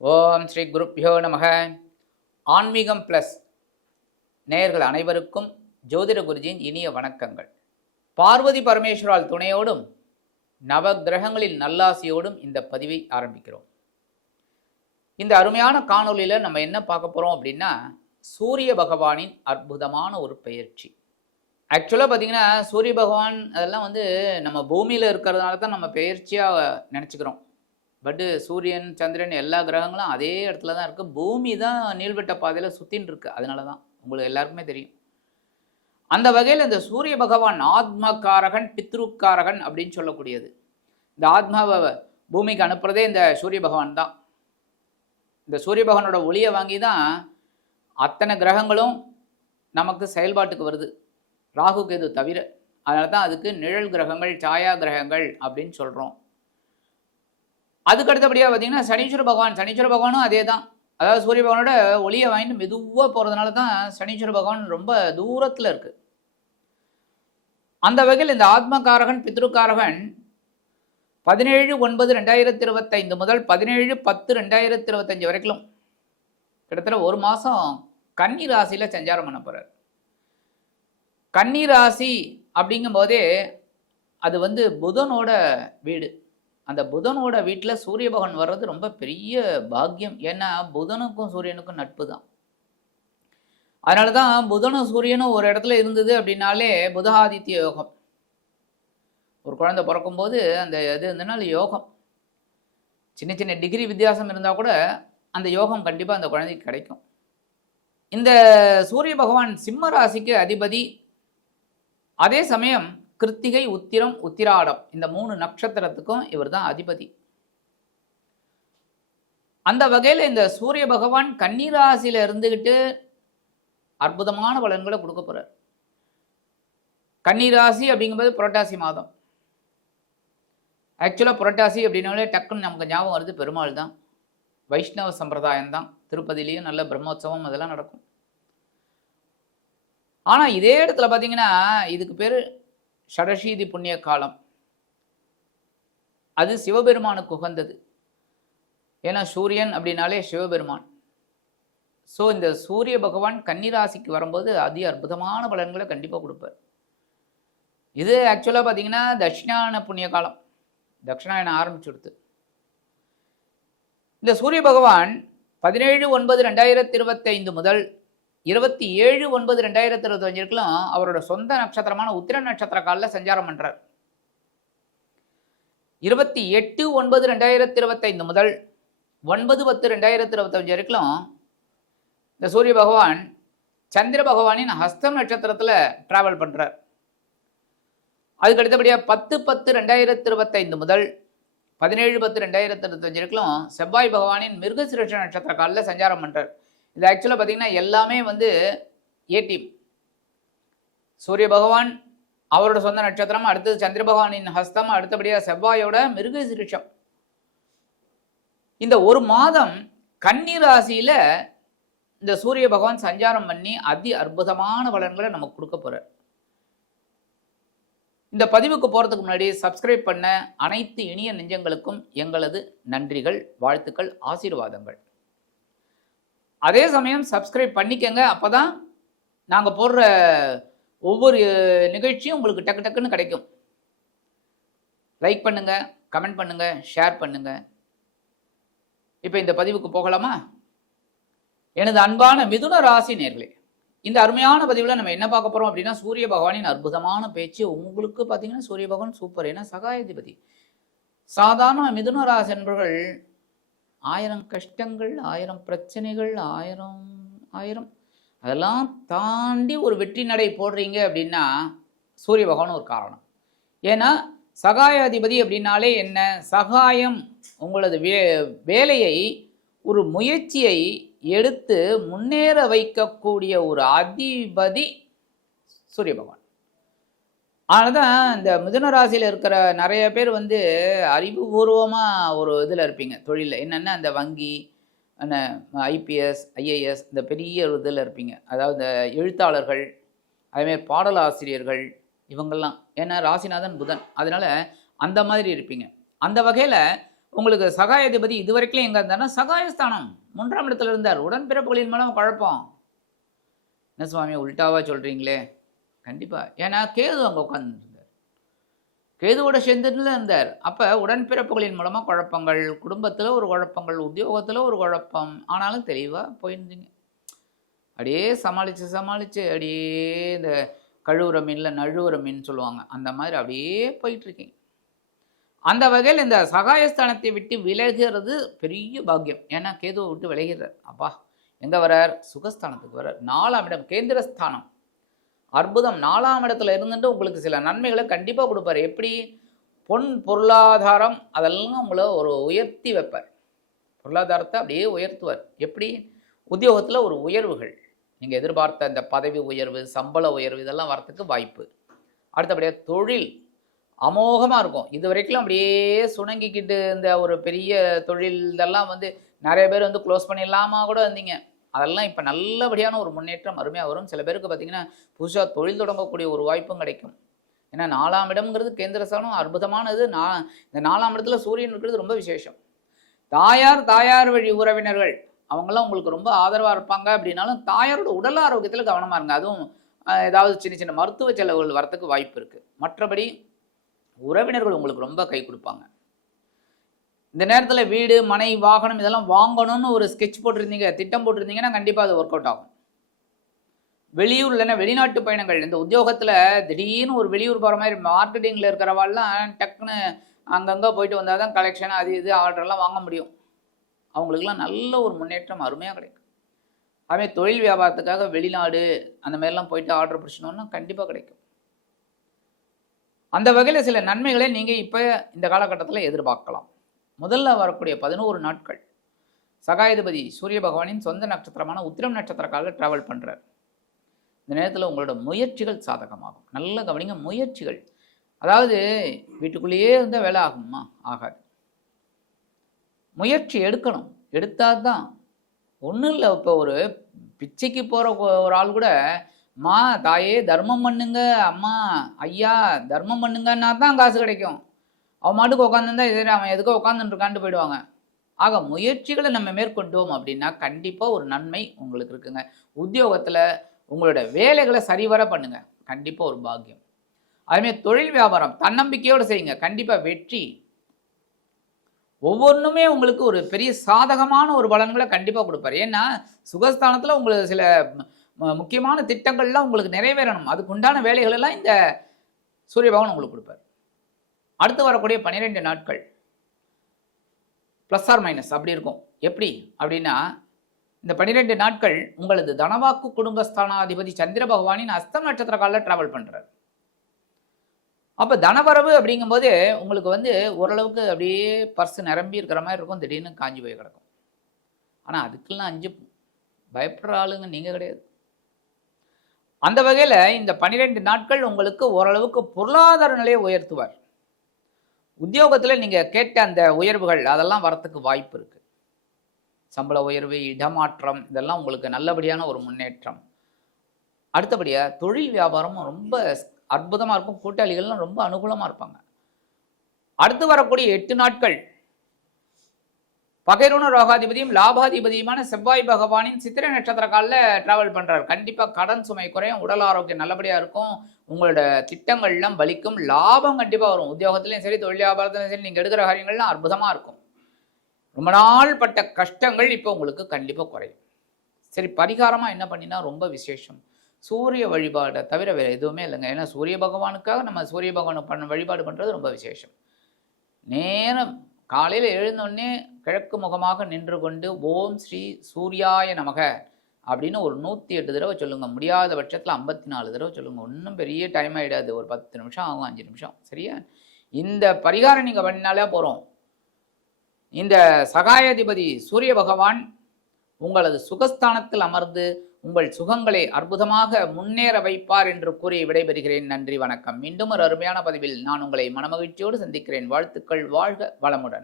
ஓம் ஸ்ரீ குருப்யோ நமக. ஆன்மீகம் ப்ளஸ் நேயர்கள் அனைவருக்கும் ஜோதிட குருஜியின் இனிய வணக்கங்கள். பார்வதி பரமேஸ்வரால் துணையோடும் நவ கிரகங்களின் நல்லாசியோடும் இந்த பதிவை ஆரம்பிக்கிறோம். இந்த அருமையான காணொலியில் நம்ம என்ன பார்க்க போகிறோம் அப்படின்னா, சூரிய பகவானின் அற்புதமான ஒரு பெயர்ச்சி. ஆக்சுவலாக பார்த்திங்கன்னா சூரிய பகவான் அதெல்லாம் நம்ம பூமியில் இருக்கிறதுனால தான் நம்ம பெயர்ச்சியாக நினச்சிக்கிறோம். பட்டு சூரியன், சந்திரன் எல்லா கிரகங்களும் அதே இடத்துல தான் இருக்குது. பூமி தான் நீள்வட்ட பாதையில் சுற்றின்னு இருக்குது. அதனால தான் உங்களுக்கு எல்லாருக்குமே தெரியும். அந்த வகையில் இந்த சூரிய பகவான் ஆத்மகாரகன், பித்ருக்காரகன் அப்படின்னு சொல்லக்கூடியது. இந்த ஆத்மாவை பூமிக்கு அனுப்புறதே இந்த சூரிய பகவான் தான். இந்த சூரிய பகவானோட ஒளியை வாங்கி தான் அத்தனை கிரகங்களும் நமக்கு செயல்பாட்டுக்கு வருது, ராகு கேது தவிர. அதனால தான் அதுக்கு நிழல் கிரகங்கள், சாயா கிரகங்கள் அப்படின்னு சொல்கிறோம். அதுக்கு அடுத்தபடியாக பார்த்தீங்கன்னா சனீஸ்வர பகவானும் அதே தான். அதாவது சூரிய பகவானோட ஒளியை வாங்கிட்டு மெதுவாக போகிறதுனால தான் சனீஸ்வர பகவான் ரொம்ப தூரத்தில் இருக்குது. அந்த வகையில் இந்த ஆத்மகாரகன், பித்ருக்காரகன் 17/9/2025 முதல் 17/10/2025 வரைக்கும் கிட்டத்தட்ட ஒரு மாதம் கன்னி ராசியில் சஞ்சாரம் பண்ண போகிறார். கன்னி ராசி அப்படிங்கும்போதே அது புதனோட வீடு. அந்த புதனோட வீட்டில் சூரிய பகவான் வர்றது ரொம்ப பெரிய பாக்கியம். ஏன்னா புதனுக்கும் சூரியனுக்கும் நட்பு தான். அதனால தான் புதனும் சூரியனும் ஒரு இடத்துல இருந்தது அப்படின்னாலே புதஆதித்ய யோகம். ஒரு குழந்தை பிறக்கும்போது அந்த இது இருந்தனால யோகம். சின்ன சின்ன டிகிரி வித்தியாசம் இருந்தால் கூட அந்த யோகம் கண்டிப்பாக அந்த குழந்தைக்கு கிடைக்கும். இந்த சூரிய பகவான் சிம்ம ராசிக்கு அதிபதி. அதே சமயம் கிருத்திகை, உத்திரம், உத்திராடம் இந்த 3 நட்சத்திரத்துக்கும் இவர் தான் அதிபதி. அந்த வகையில் இந்த சூரிய பகவான் கன்னிராசியில் இருந்துக்கிட்டு அற்புதமான பலன்களை கொடுக்க போகிறார். கன்னிராசி அப்படிங்கும்போது புரட்டாசி மாதம். ஆக்சுவலாக புரட்டாசி அப்படின்னாலே டக்குன்னு நமக்கு ஞாபகம் வருது பெருமாள் தான். வைஷ்ணவ சம்பிரதாயம் தான். திருப்பதியிலையும் நல்ல பிரம்மோற்சவம் அதெல்லாம் நடக்கும். ஆனால் இதே இடத்துல பார்த்தீங்கன்னா இதுக்கு பேர் ஷடஷீதி புண்ணிய காலம். அது சிவபெருமானுக்கு உகந்தது. ஏன்னா சூரியன் அப்படின்னாலே சிவபெருமான். ஸோ இந்த சூரிய பகவான் கன்னிராசிக்கு வரும்போது அதி அற்புதமான பலன்களை கண்டிப்பாக கொடுப்பார். இது ஆக்சுவலாக பார்த்தீங்கன்னா தட்சிணாயன புண்ணிய காலம். தட்சிணாயனம் ஆரம்பிச்சுடுத்து. இந்த சூரிய பகவான் 17/9/2025 முதல் 27/9/2025 அவரோட சொந்த நட்சத்திரமான உத்திர நட்சத்திர காலில் சஞ்சாரம் பண்றார். 28/9/2025 முதல் 9/10/2025 வரைக்கும் இந்த சூரிய பகவான் சந்திர பகவானின் ஹஸ்தம் நட்சத்திரத்தில் டிராவல் பண்றார். அதுக்கு அடுத்தபடியாக 10/10/2025 முதல் 17/10/2025 வரைக்கும் செவ்வாய் பகவானின் மிருகசிருஷ நட்சத்திர காலில் சஞ்சாரம் பண்றார். இது ஆக்சுவலாக பார்த்தீங்கன்னா எல்லாமே ஏடிஎம். சூரிய பகவான் அவரோட சொந்த நட்சத்திரம், அடுத்தது சந்திர பகவானின் ஹஸ்தம், அடுத்தபடியாக செவ்வாயோட மிருகசிருஷம். இந்த ஒரு மாதம் கன்னி ராசியில் இந்த சூரிய பகவான் சஞ்சாரம் பண்ணி அதி அற்புதமான பலன்களை நமக்கு கொடுக்க போகிறார். இந்த பதிவுக்கு போகிறதுக்கு முன்னாடி சப்ஸ்கிரைப் பண்ண அனைத்து இனிய நெஞ்சங்களுக்கும் எங்களது நன்றிகள், வாழ்த்துக்கள், ஆசீர்வாதங்கள். அதே சமயம் சப்ஸ்கிரைப் பண்ணிக்கங்க. அப்போ தான் நாங்கள் போடுற ஒவ்வொரு நிகழ்ச்சியும் உங்களுக்கு டக்கு டக்குன்னு கிடைக்கும். லைக் பண்ணுங்கள், கமெண்ட் பண்ணுங்கள், ஷேர் பண்ணுங்கள். இப்போ இந்த பதிவுக்கு போகலாமா? எனது அன்பான மிதுன ராசி நேயர்களே, இந்த அருமையான பதிவில் நம்ம என்ன பார்க்க போகிறோம் அப்படின்னா, சூரிய பகவானின் அற்புதமான பேச்சு. உங்களுக்கு பார்த்தீங்கன்னா சூரிய பகவான் சூப்பர். ஏன்னா சகாயாதிபதி. சாதாரண மிதுன ராசி என்பவர்கள் 1000 கஷ்டங்கள், 1000 பிரச்சனைகள், 1000 அதெல்லாம் தாண்டி ஒரு வெற்றி நடை போடுறீங்க அப்படின்னா சூரிய பகவான் ஒரு காரணம். ஏன்னா சகாயாதிபதி அப்படின்னாலே என்ன? சகாயம், உங்களது வேலையை, ஒரு முயற்சியை எடுத்து முன்னேற வைக்கக்கூடிய ஒரு அதிபதி சூரிய பகவான். அதனால தான் இந்த மிதுன ராசியில் இருக்கிற நிறைய பேர் அறிவுபூர்வமாக ஒரு இதில் இருப்பீங்க, தொழிலில். என்னென்னா அந்த வங்கி, ஐபிஎஸ், ஐஏஎஸ் இந்த பெரிய ஒரு இதில் இருப்பீங்க. அதாவது எழுத்தாளர்கள், அதேமாதிரி பாடலாசிரியர்கள், இவங்கெல்லாம். ஏன்னா ராசிநாதன் புதன், அதனால் அந்த மாதிரி இருப்பீங்க. அந்த வகையில் உங்களுக்கு சகாயாதிபதி இதுவரைக்கும் எங்க இருந்தாருன்னா சகாயஸ்தானம் 3ஆம் இடத்துல இருந்தார். உடன்பிறப்புகளின் மூலம் குழப்பம். என்ன சுவாமி உல்டாவா சொல்றீங்களே? கண்டிப்பா. ஏன்னா கேது அங்க உட்கார்ந்து இருந்தார். கேதுவோட சேர்ந்துல இருந்தார். அப்ப உடன்பிறப்புகளின் மூலமா குழப்பங்கள், குடும்பத்துல ஒரு குழப்பங்கள், உத்தியோகத்துல ஒரு குழப்பம். ஆனாலும் தெளிவா போயிருந்தீங்க. அப்படியே சமாளிச்சு அப்படியே இந்த கழுவுற மீன்ல நழுவுற மீன் சொல்லுவாங்க. அந்த மாதிரி அப்படியே போயிட்டு இருக்கீங்க. அந்த வகையில் இந்த சகாயஸ்தானத்தை விட்டு விலகிறது பெரிய பாக்கியம். ஏன்னா கேதுவை விட்டு விலகிறார். அப்பா எங்க வரார்? சுகஸ்தானத்துக்கு வரார். 4ஆம் இடம் கேந்திரஸ்தானம். அற்புதம். 4ஆம் இடத்துல இருந்துட்டு உங்களுக்கு சில நன்மைகளை கண்டிப்பா கொடுப்பாரு. எப்படி? பொருளாதாரம் அதெல்லாம் உங்களை ஒரு உயர்த்தி வைப்பார். பொருளாதாரத்தை அப்படியே உயர்த்துவார். எப்படி? உத்தியோகத்துல ஒரு உயர்வுகள், நீங்க எதிர்பார்த்த இந்த பதவி உயர்வு, சம்பள உயர்வு இதெல்லாம் வரத்துக்கு வாய்ப்பு. அடுத்தபடியாக தொழில் அமோகமாக இருக்கும். இது வரைக்கும் அப்படியே சுணங்கிக்கிட்டு இந்த ஒரு பெரிய தொழில் இதெல்லாம் நிறைய பேர் க்ளோஸ் பண்ணிடலாமா கூட வந்தீங்க. அதெல்லாம் இப்போ நல்லபடியான ஒரு முன்னேற்றம் அருமையாக வரும். சில பேருக்கு பார்த்தீங்கன்னா புதுசாக தொழில் தொடங்கக்கூடிய ஒரு வாய்ப்பும் கிடைக்கும். ஏன்னா 4ஆம் இடம்ங்கிறது கேந்திரஸ்தானம் அற்புதமானது. இந்த 4ஆம் இடத்துல சூரியன் இருக்கிறது ரொம்ப விசேஷம். தாயார் வழி உறவினர்கள் அவங்களாம் உங்களுக்கு ரொம்ப ஆதரவாக இருப்பாங்க. அப்படின்னாலும் தாயாரோட உடல் ஆரோக்கியத்தில் கவனமாக இருங்க. அதுவும் ஏதாவது சின்ன மருத்துவ செலவுகள் வரத்துக்கு வாய்ப்பு இருக்குது. மற்றபடி உறவினர்கள் உங்களுக்கு ரொம்ப கை கொடுப்பாங்க. இந்த நேரத்தில் வீடு, மனை, வாகனம் இதெல்லாம் வாங்கணும்னு ஒரு ஸ்கெட்ச் போட்டிருந்தீங்க, திட்டம் போட்டிருந்தீங்கன்னா கண்டிப்பாக அது ஒர்க் அவுட் ஆகும். வெளியூர் இல்லைன்னா வெளிநாட்டு பயணங்கள். இந்த உத்தியோகத்தில் திடீர்னு ஒரு வெளியூர் போகிற மாதிரி மார்க்கெட்டிங்கில் இருக்கிறவாள்லாம் டக்குன்னு அங்கங்கே போயிட்டு வந்தால் தான் கலெக்ஷன் அது இது ஆர்டர்லாம் வாங்க முடியும். அவங்களுக்குலாம் நல்ல ஒரு முன்னேற்றம் அருமையாக கிடைக்கும். அதுமாதிரி தொழில் வியாபாரத்துக்காக வெளிநாடு அந்த மாதிரிலாம் போயிட்டு ஆர்டர் பிடிச்சணுன்னா கண்டிப்பாக கிடைக்கும். அந்த வகையில் சில நன்மைகளை நீங்கள் இப்போ இந்த காலகட்டத்தில் எதிர்பார்க்கலாம். முதல்ல வரக்கூடிய 11 நாட்கள் சகாயாதிபதி சூரிய பகவானின் சொந்த நட்சத்திரமான உத்திரம் நட்சத்திரக்காக டிராவல் பண்ணுறார். இந்த நேரத்தில் உங்களோட முயற்சிகள் சாதகமாகும். நல்ல கவனிங்க, முயற்சிகள். அதாவது வீட்டுக்குள்ளேயே இருந்தால் வேலை ஆகுமா? ஆகாது. முயற்சி எடுக்கணும். எடுத்தால் தான். ஒன்றும் இல்லை, இப்போ ஒரு பிச்சைக்கு போகிற ஒரு ஆள் கூட அம்மா தாயே தர்மம் பண்ணுங்க, அம்மா ஐயா தர்மம் பண்ணுங்கன்னா தான் காசு கிடைக்கும். அவன் மாட்டுக்கு உட்காந்துருந்தா எதிர அவன் எதுக்கோ உட்காந்துருக்கான்ட்டு போயிடுவாங்க. ஆக முயற்சிகளை நம்ம மேற்கொண்டோம் அப்படின்னா கண்டிப்பாக ஒரு நன்மை உங்களுக்கு இருக்குங்க. உத்தியோகத்தில் உங்களோட வேலைகளை சரிவர பண்ணுங்க, கண்டிப்பாக ஒரு பாக்கியம். அதுமாதிரி தொழில் வியாபாரம் தன்னம்பிக்கையோடு செய்யுங்க, கண்டிப்பாக வெற்றி. ஒவ்வொன்றுமே உங்களுக்கு ஒரு பெரிய சாதகமான ஒரு பலன்களை கண்டிப்பாக கொடுப்பார். ஏன்னா சுகஸ்தானத்தில் உங்களுக்கு சில முக்கியமான திட்டங்கள்லாம் உங்களுக்கு நிறைவேறணும். அதுக்கு உண்டான வேலைகள் எல்லாம் இந்த சூரிய பகவான் உங்களுக்கு கொடுப்பார். அடுத்து வரக்கூடிய 12 நாட்கள் ப்ளஸ் ஆர் மைனஸ் அப்படி இருக்கும். எப்படி அப்படின்னா இந்த 12 நாட்கள் உங்களது தனவாக்கு குடும்பஸ்தானாதிபதி சந்திர பகவானின் அஸ்தம் நட்சத்திர காலில் டிராவல் பண்ணுறார். அப்போ தனவரவு அப்படிங்கும்போது உங்களுக்கு ஓரளவுக்கு அப்படியே பர்ஸ் நிரம்பி இருக்கிற மாதிரி இருக்கும். திடீர்னு காஞ்சி போய் கிடக்கும். ஆனால் அதுக்கெல்லாம் அஞ்சு பயப்படுற ஆளுங்க நீங்கள் கிடையாது. அந்த வகையில் இந்த 12 நாட்கள் உங்களுக்கு ஓரளவுக்கு பொருளாதார நிலையை உயர்த்துவார். உத்தியோகத்தில் நீங்கள் கேட்ட அந்த உயர்வுகள் அதெல்லாம் வரத்துக்கு வாய்ப்பு இருக்குது. சம்பள உயர்வு, இடமாற்றம் இதெல்லாம் உங்களுக்கு நல்லபடியான ஒரு முன்னேற்றம். அடுத்தபடியாக தொழில் வியாபாரமும் ரொம்ப அற்புதமாக இருக்கும். கூட்டாளிகள்லாம் ரொம்ப அனுகூலமாக இருப்பாங்க. அடுத்து வரக்கூடிய 8 நாட்கள் பகைரோன ரோகாதிபதியும் லாபாதிபதியுமான செவ்வாய் பகவானின் சித்திரை நட்சத்திர காலில் டிராவல் பண்ணுறார். கண்டிப்பாக கடன் சுமை குறையும், உடல் ஆரோக்கியம் நல்லபடியாக இருக்கும், உங்களோட திட்டங்கள்லாம் பலிக்கும், லாபம் கண்டிப்பாக வரும். உத்தியோகத்துலையும் சரி தொழில் வியாபாரத்துலையும் சரி நீங்கள் எடுக்கிற காரியங்கள்லாம் அற்புதமாக இருக்கும். ரொம்ப நாள் பட்ட கஷ்டங்கள் இப்போ உங்களுக்கு கண்டிப்பாக குறையும். சரி, பரிகாரமாக என்ன பண்ணினா ரொம்ப விசேஷம்? சூரிய வழிபாடை தவிர வேறு எதுவுமே இல்லைங்க. ஏன்னா சூரிய பகவானுக்காக நம்ம சூரிய பகவானை வழிபாடு பண்ணுறது ரொம்ப விசேஷம். நேரம் காலையில் எழுந்தோடனே கிழக்கு முகமாக நின்று கொண்டு ஓம் ஸ்ரீ சூர்யாய நமக அப்படின்னு ஒரு 108 தடவை சொல்லுங்கள். முடியாத பட்சத்தில் 54 தடவை சொல்லுங்கள். ஒன்றும் பெரிய டைம் ஆகிடாது. ஒரு 10 நிமிஷம் ஆகும், 5 நிமிஷம். சரியா? இந்த பரிகாரம் நீங்கள் பண்ணினாலே போகிறோம். இந்த சகாயாதிபதி சூரிய பகவான் உங்களது சுகஸ்தானத்தில் அமர்ந்து உங்கள் சுகங்களை அற்புதமாக முன்னேற வைப்பார் என்று கூறி விடைபெறுகிறேன். நன்றி, வணக்கம். மீண்டும் ஒரு அருமையான பதிவில் நான் உங்களை மனமகிழ்ச்சியோடு சந்திக்கிறேன். வாழ்த்துக்கள். வாழ்க வளமுடன்.